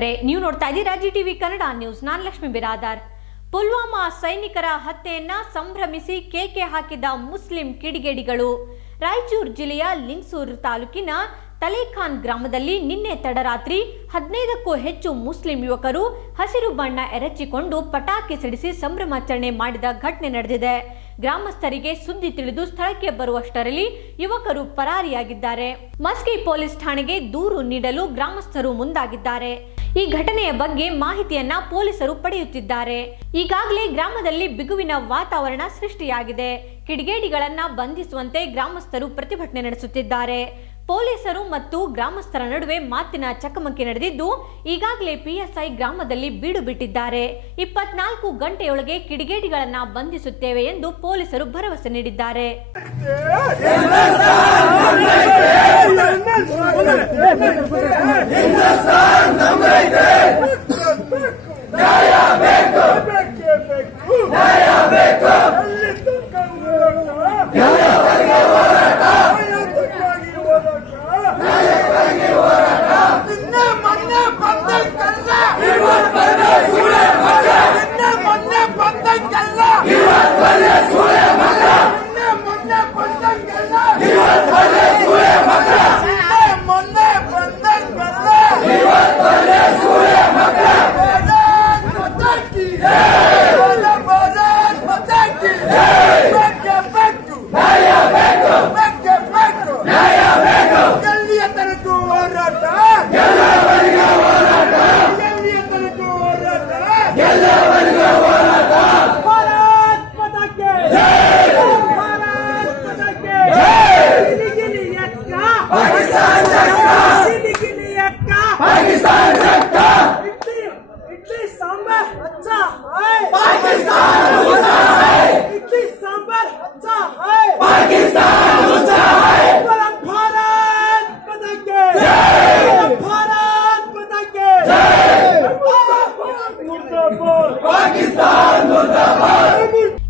ವೀಕ್ಷಕರೇ, ನೀವು ನೋಡ್ತಾ ಇದ್ದೀರಾ ಜಿಟಿವಿ ಕನ್ನಡ ನ್ಯೂಸ್. ನಾನು ಲಕ್ಷ್ಮಿ ಬಿರಾದಾರ್. ಪುಲ್ವಾಮಾ ಸೈನಿಕರ ಹತ್ಯೆಯನ್ನ ಸಂಭ್ರಮಿಸಿ ಕೇಕೆ ಹಾಕಿದ ಮುಸ್ಲಿಂ ಕಿಡಿಗೇಡಿಗಳು. ರಾಯಚೂರು ಜಿಲ್ಲೆಯ ಲಿಂಗಸೂರು ತಾಲೂಕಿನ ತಲೇಖಾನ್ ಗ್ರಾಮದಲ್ಲಿ ನಿನ್ನೆ ತಡರಾತ್ರಿ 15ಕ್ಕೂ ಹೆಚ್ಚು ಮುಸ್ಲಿಂ ಯುವಕರು ಹಸಿರು ಬಣ್ಣ ಎರಚಿಕೊಂಡು ಪಟಾಕಿ ಸಿಡಿಸಿ ಸಂಭ್ರಮಾಚರಣೆ ಮಾಡಿದ ಘಟನೆ ನಡೆದಿದೆ. ಗ್ರಾಮಸ್ಥರಿಗೆ ಸುದ್ದಿ ತಿಳಿದು ಸ್ಥಳಕ್ಕೆ ಬರುವಷ್ಟರಲ್ಲಿ ಯುವಕರು ಪರಾರಿಯಾಗಿದ್ದಾರೆ. ಮಸ್ಕಿ ಪೊಲೀಸ್ ಠಾಣೆಗೆ ದೂರು ನೀಡಲು ಗ್ರಾಮಸ್ಥರು ಮುಂದಾಗಿದ್ದಾರೆ. ಈ ಘಟನೆಯ ಬಗ್ಗೆ ಮಾಹಿತಿಯನ್ನ ಪೊಲೀಸರು ಪಡೆಯುತ್ತಿದ್ದಾರೆ. ಈಗಾಗಲೇ ಗ್ರಾಮದಲ್ಲಿ ಬಿಗುವಿನ ವಾತಾವರಣ ಸೃಷ್ಟಿಯಾಗಿದೆ. ಕಿಡಿಗೇಡಿಗಳನ್ನ ಬಂಧಿಸುವಂತೆ ಗ್ರಾಮಸ್ಥರು ಪ್ರತಿಭಟನೆ ನಡೆಸುತ್ತಿದ್ದಾರೆ. ಪೊಲೀಸರು ಮತ್ತು ಗ್ರಾಮಸ್ಥರ ನಡುವೆ ಮಾತಿನ ಚಕಮಕಿ ನಡೆದಿದ್ದು, ಈಗಾಗಲೇ ಪಿಎಸ್ಐ ಗ್ರಾಮದಲ್ಲಿ ಬೀಡು ಬಿಟ್ಟಿದ್ದಾರೆ. 24 ಗಂಟೆಯೊಳಗೆ ಕಿಡಿಗೇಡಿಗಳನ್ನ ಬಂಧಿಸುತ್ತೇವೆ ಎಂದು ಪೊಲೀಸರು ಭರವಸೆ ನೀಡಿದ್ದಾರೆ.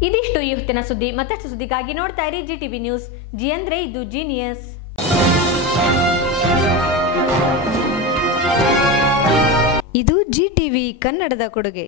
ಇದಿಷ್ಟು ಈ ಹೊತ್ತಿನ ಸುದ್ದಿ. ಮತ್ತಷ್ಟು ಸುದ್ದಿಗಾಗಿ ನೋಡ್ತಾ ಇರಿ ಜಿಟಿವಿ ನ್ಯೂಸ್. ಜಿ ಅಂದ್ರೆ ಇದು ಜೀನಿಯಸ್. ಇದು ಜಿಟಿವಿ ಕನ್ನಡದ ಕೊಡುಗೆ.